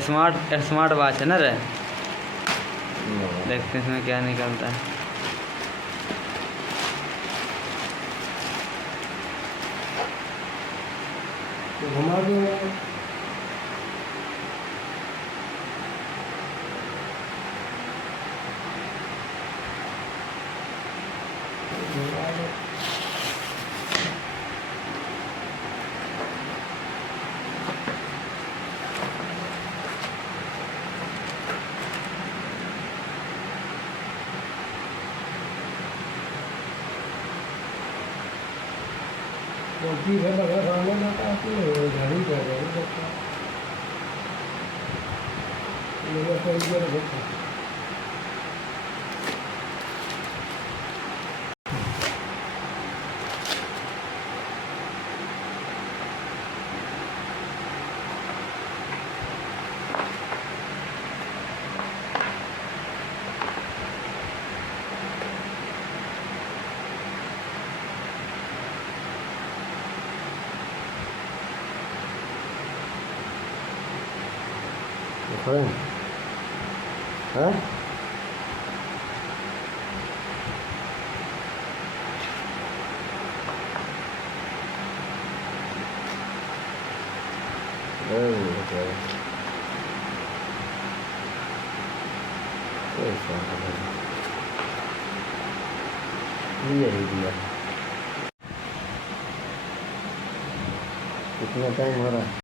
Smart smart watch है ना रे। देखते हैं इसमें क्या निकलता है। घुमा दो। रोटी है लगा खाने में तो घड़ी कर रहे हैं बच्चा मेरे परिवार देखो Keren. Hah? Okay. Iya dia. Kiतना टाइम हो रहा है?